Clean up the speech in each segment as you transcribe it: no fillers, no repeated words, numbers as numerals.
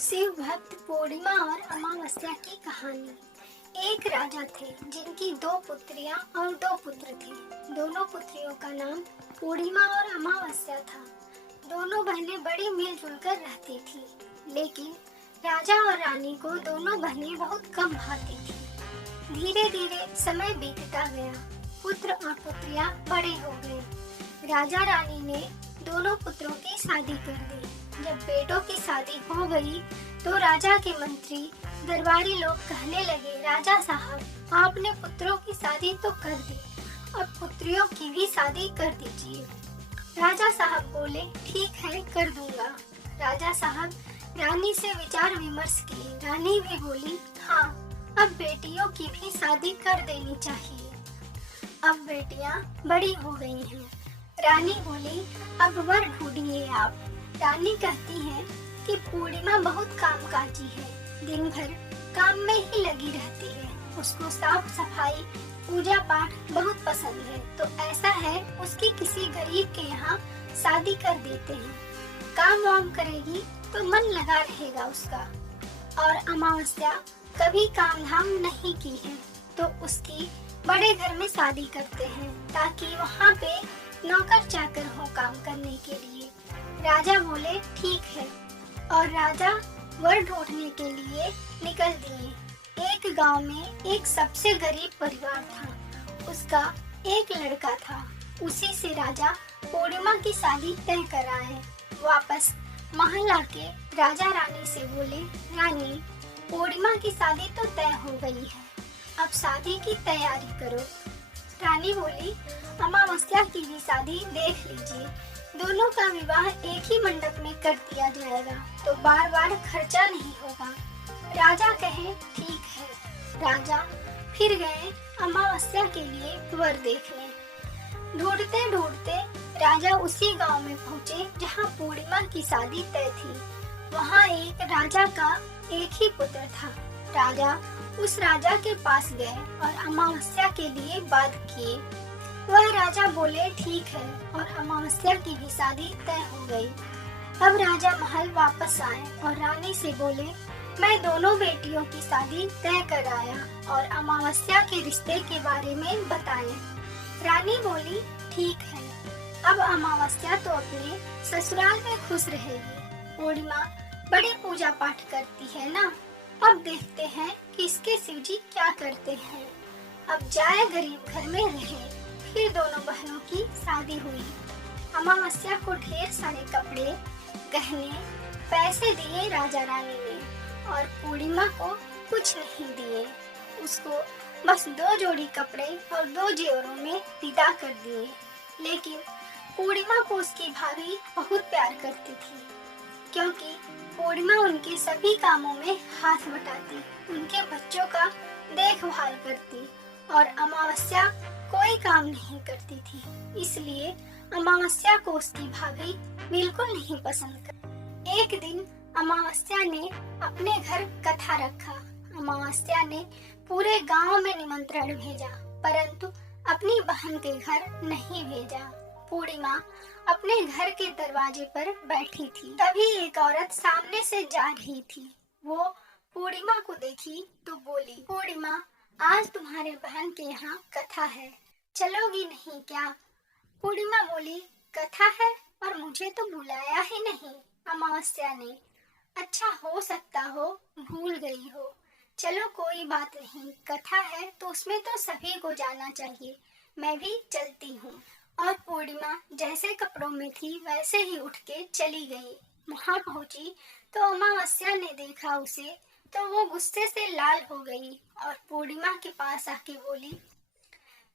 शिव भक्त पूर्णिमा और अमावस्या की कहानी। एक राजा थे जिनकी दो पुत्रियां और दो पुत्र थे। दोनों पुत्रियों का नाम पूर्णिमा और अमावस्या था। दोनों बहनें बड़ी मिलजुल कर रहती थी, लेकिन राजा और रानी को दोनों बहनें बहुत कम भाती थी। धीरे धीरे समय बीतता गया। पुत्र और पुत्रियां बड़े हो गए। राजा रानी ने दोनों पुत्रों की शादी कर दी। जब बेटों की शादी हो गई तो राजा के मंत्री दरबारी लोग कहने लगे, राजा साहब आपने पुत्रों की शादी तो कर दी, अब पुत्रियों की भी शादी कर दीजिए। राजा साहब बोले, ठीक है कर दूंगा। राजा साहब रानी से विचार विमर्श किए। रानी भी बोली, हाँ अब बेटियों की भी शादी कर देनी चाहिए, अब बेटियां बड़ी हो गई हैं। रानी बोली, अब वर ढूंढिए आप। रानी कहती है कि पूर्णिमा बहुत कामकाजी है, दिन भर काम में ही लगी रहती है, उसको साफ सफाई पूजा पाठ बहुत पसंद है, तो ऐसा है उसकी किसी गरीब के यहाँ शादी कर देते हैं, काम वाम करेगी तो मन लगा रहेगा उसका। और अमावस्या कभी काम धाम नहीं की है तो उसकी बड़े घर में शादी करते हैं ताकि वहाँ पे नौकर चाकर हो काम करने के लिए। राजा बोले, ठीक है, और राजा वर ढूंढने के लिए निकल दिए। एक गांव में एक सबसे गरीब परिवार था, उसका एक लड़का था। उसी से राजा पूर्णिमा की शादी तय कराए। वापस महल आके राजा रानी से बोले, रानी पूर्णिमा की शादी तो तय हो गई है, अब शादी की तैयारी करो। रानी बोली, अमावस्या की भी शादी देख लीजिए, दोनों का विवाह एक ही मंडप में कर दिया जाएगा तो बार बार खर्चा नहीं होगा। राजा कहे, ठीक है। राजा फिर गए अमावस्या के लिए वर देखने। ढूंढते ढूंढते राजा उसी गांव में पहुँचे जहां पूर्णिमा की शादी तय थी। वहां एक राजा का एक ही पुत्र था। राजा उस राजा के पास गए और अमावस्या के लिए बात किए। वह राजा बोले, ठीक है, और अमावस्या की भी शादी तय हो गई। अब राजा महल वापस आए और रानी से बोले, मैं दोनों बेटियों की शादी तय कर आया और अमावस्या के रिश्ते के बारे में बताए। रानी बोली, ठीक है, अब अमावस्या तो अपने ससुराल में खुश रहेगी, पूर्णिमा बड़ी पूजा पाठ करती है ना, अब देखते हैं कि इसके शिवजी क्या करते हैं, अब जाए गरीब घर में रहे। फिर दोनों बहनों की शादी हुई। अमावस्या को ढेर सारे कपड़े, गहने, पैसे दिए राजा रानी ने, और पूर्णिमा को कुछ नहीं दिए। उसको बस 2 जोड़ी कपड़े और 2 जेवरों में विदा कर दिए। लेकिन पूर्णिमा को उसकी भाभी बहुत प्यार करती थी, क्योंकि पूर्णिमा उनके सभी कामों में हाथ बटाती, उनके बच्चों का देखभाल करती, और अमावस्या कोई काम नहीं करती थी। इसलिए अमावस्या को उसकी भाभी बिल्कुल नहीं पसंद कर। एक दिन अमावस्या ने अपने घर कथा रखा। अमावस्या ने पूरे गांव में निमंत्रण भेजा, परंतु अपनी बहन के घर नहीं भेजा। पूर्णिमा अपने घर के दरवाजे पर बैठी थी। तभी एक औरत सामने से जा रही थी। वो पूर्णिमा को देखी तो बोली, पूर्णिमा आज तुम्हारे बहन के यहाँ कथा है, चलोगी नहीं क्या? पूर्णिमा बोली, कथा है और मुझे तो बुलाया ही नहीं। अमावस्या ने, अच्छा हो सकता हो भूल गई हो, चलो कोई बात नहीं, कथा है तो उसमें तो सभी को जाना चाहिए, मैं भी चलती हूँ। और पूर्णिमा जैसे कपड़ों में थी वैसे ही उठ के चली गई। वहाँ पहुँची तो अमावस्या ने देखा उसे तो वो गुस्से से लाल हो गई और पूर्णिमा के पास आके बोली,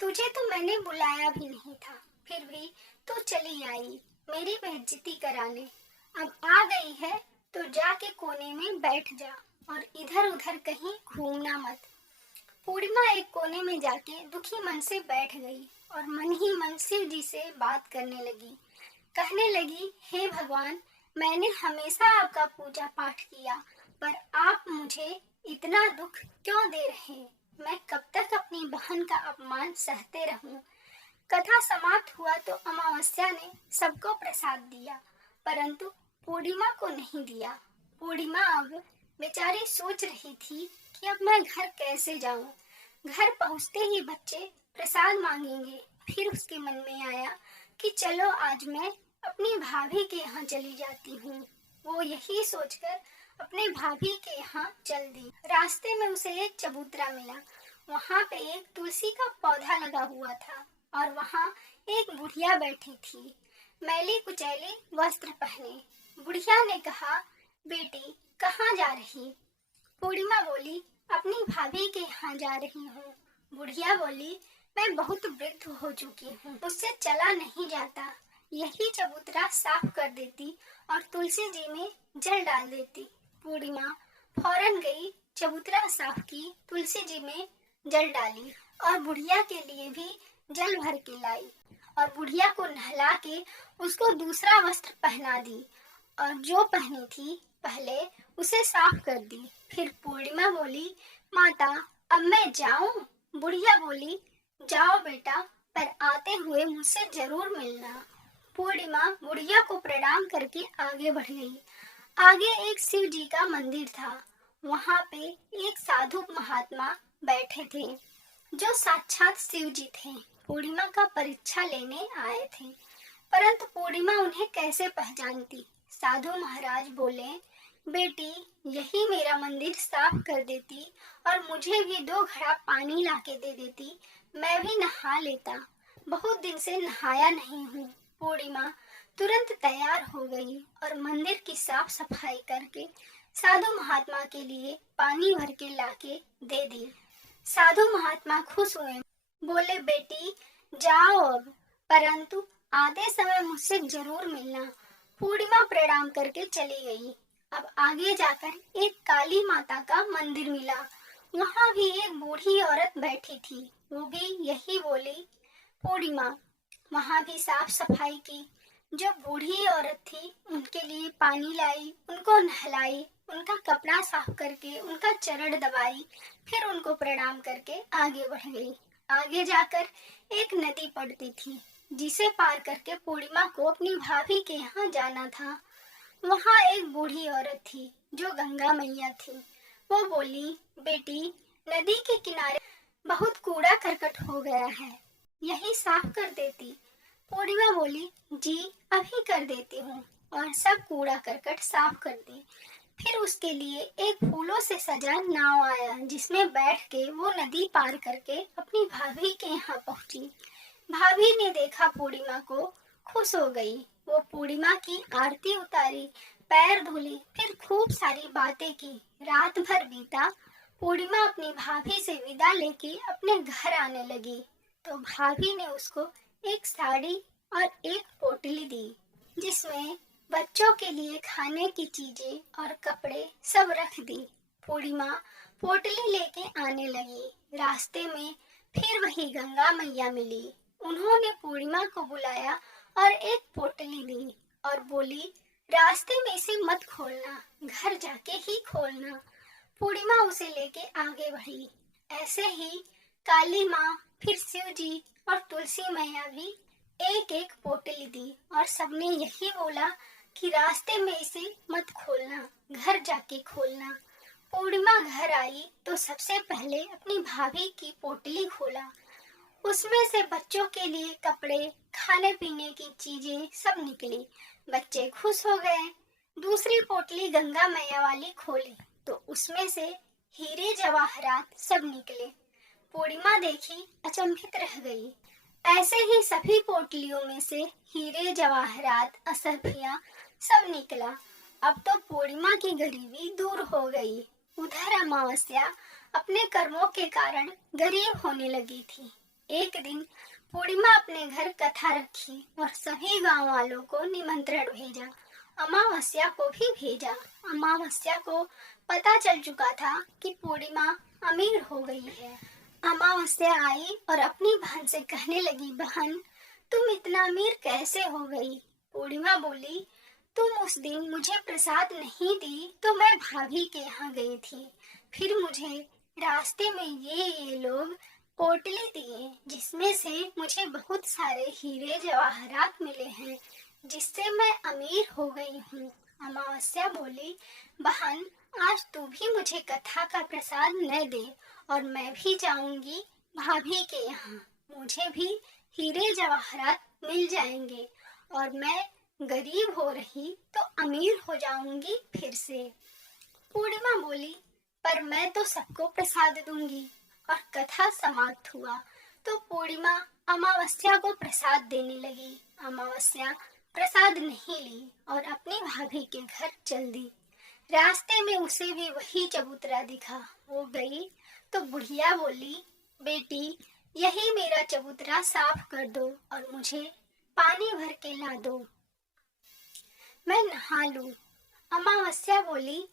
तुझे तो मैंने बुलाया भी नहीं था, फिर भी तू चली आई मेरी बेइज्जती कराने। अब आ गई है तो जाके कोने में बैठ जा और इधर उधर कहीं घूमना मत। पूर्णिमा एक कोने में जाके दुखी मन से बैठ गई और मन ही मन शिव जी से बात करने लगी। कहने लगी, हे भगवान, मैंने हमेशा आपका पूजा पाठ किया, पर आप मुझे इतना दुख क्यों दे रहे हैं? मैं कब तक अपनी बहन का अपमान सहते रहूं? कथा समाप्त हुआ तो अमावस्या ने सबको प्रसाद दिया, परंतु पूर्णिमा को नहीं दिया। पूर्णिमा अब बेचारी सोच रही थी कि अब मैं घर कैसे जाऊं। घर पहुंचते ही बच्चे प्रसाद मांगेंगे। फिर उसके मन में आया कि चलो आज मैं अपनी भाभी के यहाँ चली जाती हूँ। वो यही सोचकर अपने भाभी के यहाँ चल दी। रास्ते में उसे एक चबूतरा मिला। वहाँ पे एक तुलसी का पौधा लगा हुआ था और वहाँ एक बुढ़िया बैठी थी, मैली कुचैली वस्त्र पहने। बुढ़िया ने कहा, बेटी कहाँ जा रही? पूर्णिमा बोली, अपनी भाभी के यहाँ जा रही हूँ। बुढ़िया बोली, मैं बहुत वृद्ध हो चुकी हूँ, मुझसे चला नहीं जाता। यही चबूतरा साफ कर देती और तुलसी जी में जल डाल देती। पूर्णिमा फौरन गई, चबूतरा साफ की, तुलसी जी में जल डाली और बुढ़िया के लिए भी जल भर के लाई और बुढ़िया को नहला के उसको दूसरा वस्त्र पहना दी और जो पहनी थी पहले उसे साफ कर दी। फिर पूर्णिमा बोली, माता अब मैं जाऊं? बुढ़िया बोली, जाओ बेटा, पर आते हुए मुझसे जरूर मिलना। पूर्णिमा बुढ़िया को प्रणाम करके आगे बढ़ गई। आगे एक शिव जी का मंदिर था। वहाँ पे एक साधु महात्मा बैठे थे जो साक्षात शिव जी थे। पूर्णिमा का परीक्षा लेने आए थे, परंतु पूर्णिमा उन्हें कैसे पहचानती? साधु महाराज बोले, बेटी यही मेरा मंदिर साफ कर देती और मुझे भी 2 घड़ा पानी लाके दे देती, मैं भी नहा लेता। बहुत दिन से नहाया नहीं हूँ। पूर्णिमा तुरंत तैयार हो गई और मंदिर की साफ सफाई करके साधु महात्मा के लिए पानी भर के लाके दे दी। साधु महात्मा खुश हुए, बोले, बेटी जाओ अब, परंतु आधे समय मुझसे जरूर मिलना। पूर्णिमा प्रणाम करके चली गई। अब आगे जाकर एक काली माता का मंदिर मिला। वहाँ भी एक बूढ़ी औरत बैठी थी। वो भी यही बोली। पूर्णिमा वहाँ भी साफ सफाई की। जो बूढ़ी औरत थी उनके लिए पानी लाई, उनको नहलाई, उनका कपड़ा साफ करके उनका चरण दबाई, फिर उनको प्रणाम करके आगे बढ़ गई। आगे जाकर एक नदी पड़ती थी जिसे पार करके पूर्णिमा को अपनी भाभी के यहाँ जाना था। वहाँ एक बूढ़ी औरत थी जो गंगा मैया थी। वो बोली, बेटी नदी के किनारे बहुत कूड़ा करकट हो गया है, यही साफ कर देती? पूर्णिमा बोली, जी अभी कर देती हूँ, और सब कूड़ा करकट साफ कर दी। फिर उसके लिए एक फूलों से सजा नाव आया जिसमें बैठ के वो नदी पार करके अपनी भाभी के यहाँ पहुँची। भाभी ने देखा पूर्णिमा को, खुश हो गई। वो पूर्णिमा की आरती उतारी, पैर धुली, फिर खूब सारी बातें की। रात भर बीता। पूर्णिमा अपनी भाभी से विदा लेके अपने घर आने लगी तो भाभी ने उसको एक साड़ी और एक पोटली दी जिसमें बच्चों के लिए खाने की चीजें और कपड़े सब रख दी। पूर्णिमा पोटली लेके आने लगी। रास्ते में फिर वही गंगा मैया मिली। उन्होंने पूर्णिमा को बुलाया और एक पोटली दी और बोली, रास्ते में इसे मत खोलना, घर जाके ही खोलना। पूर्णिमा उसे लेके आगे बढ़ी। ऐसे ही काली माँ, फिर शिव जी और तुलसी मैया भी एक एक पोटली दी और सबने यही बोला कि रास्ते में इसे मत खोलना, घर जाके खोलना। पूर्णिमा घर आई तो सबसे पहले अपनी भाभी की पोटली खोला। उसमें से बच्चों के लिए कपड़े, खाने पीने की चीजें सब निकली। बच्चे खुश हो गए। दूसरी पोटली गंगा मैया वाली खोली तो उसमें से हीरे जवाहरात सब निकले। पूर्णिमा देखी, अचंभित रह गई। ऐसे ही सभी पोटलियों में से हीरे जवाहरात, असफिया सब निकला। अब तो पूर्णिमा की गरीबी दूर हो गई। उधर अमावस्या अपने कर्मों के कारण गरीब होने लगी थी। एक दिन पूर्णिमा अपने घर कथा रखी और सभी गांव वालों को निमंत्रण भेजा। अमावस्या को भी भेजा। अमावस्या को पता चल चुका था कि पूर्णिमा अमीर हो गई है। अमावस्या आई और अपनी बहन से कहने लगी, बहन तुम इतना अमीर कैसे हो गई? पूर्णिमा बोली, तुम उस दिन मुझे प्रसाद नहीं दी तो मैं भाभी के यहाँ गई थी। फिर मुझे रास्ते में ये लोग पोटली दिए जिसमें से मुझे बहुत सारे हीरे जवाहरात मिले हैं, जिससे मैं अमीर हो गई हूँ। अमावस्या बोली, बहन आज तू भी मुझे कथा का प्रसाद न दे और मैं भी जाऊंगी भाभी के यहाँ। मुझे भी हीरे जवाहरात मिल जाएंगे और मैं गरीब हो रही तो अमीर हो जाऊंगी फिर से। पूर्णिमा बोली, पर मैं तो सबको प्रसाद दूंगी। और कथा समाप्त हुआ तो पूर्णिमा अमावस्या को प्रसाद देने लगी। अमावस्या प्रसाद नहीं ली और अपनी भाभी के घर चल दी। रास्ते में उसे भी वही चबूतरा दिखा। वो गई तो बुढ़िया बोली, बेटी यही मेरा चबूतरा साफ कर दो और मुझे पानी भर के ला दो, मैं नहा लूं। अमावस्या बोली,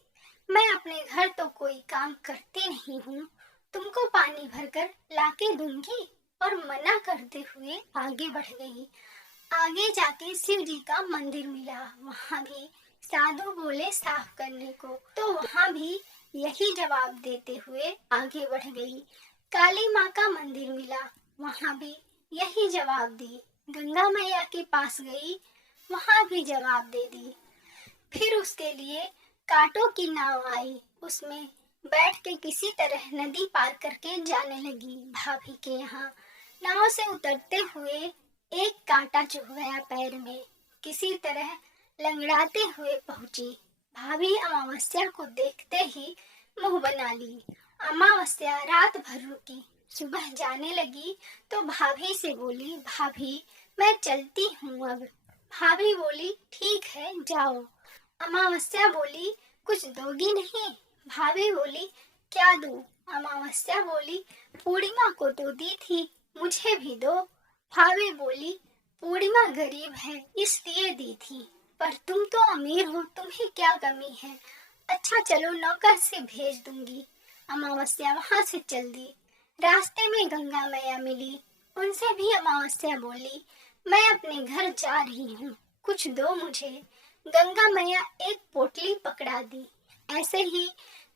मैं अपने घर तो कोई काम करती नहीं हूँ, तुमको पानी भरकर लाके दूंगी। और मना करते हुए आगे बढ़ गई। आगे जाके शिव जी का मंदिर मिला। वहाँ भी साधु बोले साफ करने को, तो वहाँ भी यही जवाब देते हुए आगे बढ़ गई। काली माँ का मंदिर मिला, वहाँ भी यही जवाब दी। गंगा मैया के पास गई, वहाँ भी जवाब दे दी। फिर उसके लिए कांटों की नाव आई, उसमें बैठ के किसी तरह नदी पार करके जाने लगी भाभी के यहाँ। नाव से उतरते हुए एक कांटा चुभ गया पैर में, किसी तरह लंगड़ाते हुए पहुंची। भाभी अमावस्या को देखते ही मुंह बना ली। अमावस्या रात भर रुकी, सुबह जाने लगी तो भाभी से बोली, भाभी मैं चलती हूँ अब। भाभी बोली, ठीक है जाओ। अमावस्या बोली, कुछ दोगी नहीं? भाभी बोली, क्या दूं? अमावस्या बोली, पूर्णिमा को तो दी थी, मुझे भी दो। भाभी बोली, पूर्णिमा गरीब है इसलिए दी थी, पर तुम तो अमीर हो, तुम्हें क्या कमी है? अच्छा चलो नौकर से भेज दूंगी। अमावस्या वहाँ से चल दी। रास्ते में गंगा मैया मिली, उनसे भी अमावस्या बोली, मैं अपने घर जा रही हूँ, कुछ दो मुझे। गंगा मैया एक पोटली पकड़ा दी। ऐसे ही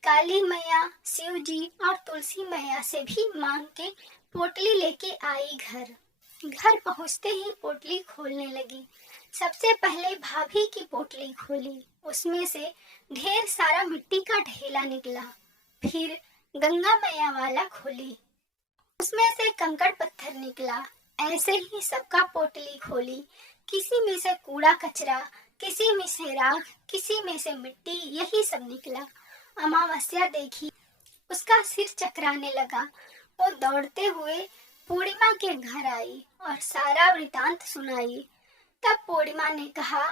काली मैया, शिव जी और तुलसी मैया से भी मांग के पोटली लेके आई घर। घर पहुँचते ही पोटली खोलने लगी। सबसे पहले भाभी की पोटली खोली, उसमें से ढेर सारा मिट्टी का ढेला निकला। फिर गंगा मैया वाला खोली, उसमें से कंकड़ पत्थर निकला। ऐसे ही सबका पोटली खोली, किसी में से कूड़ा कचरा, किसी में से राख, किसी में से मिट्टी, यही सब निकला। अमावस्या देखी, उसका सिर चकराने लगा। वो दौड़ते हुए पूर्णिमा के घर आई और सारा वृतांत सुनाई। तब पूर्णिमा ने कहा,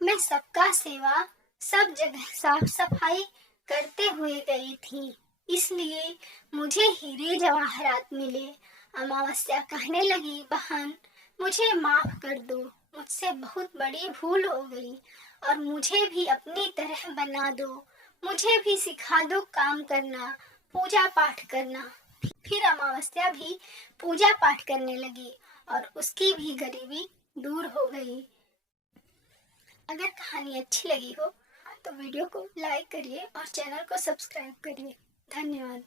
मैं सबका सेवा, सब जगह साफ सफाई करते हुए गई थी, इसलिए मुझे हीरे जवाहरात मिले। अमावस्या कहने लगी, बहन मुझे माफ कर दो, मुझसे बहुत बड़ी भूल हो गई और मुझे भी अपनी तरह बना दो, मुझे भी सिखा दो काम करना, पूजा पाठ करना। फिर अमावस्या भी पूजा पाठ करने लगी और उसकी भी गरीबी दूर हो गई। अगर कहानी अच्छी लगी हो तो वीडियो को लाइक करिए और चैनल को सब्सक्राइब करिए। धन्यवाद।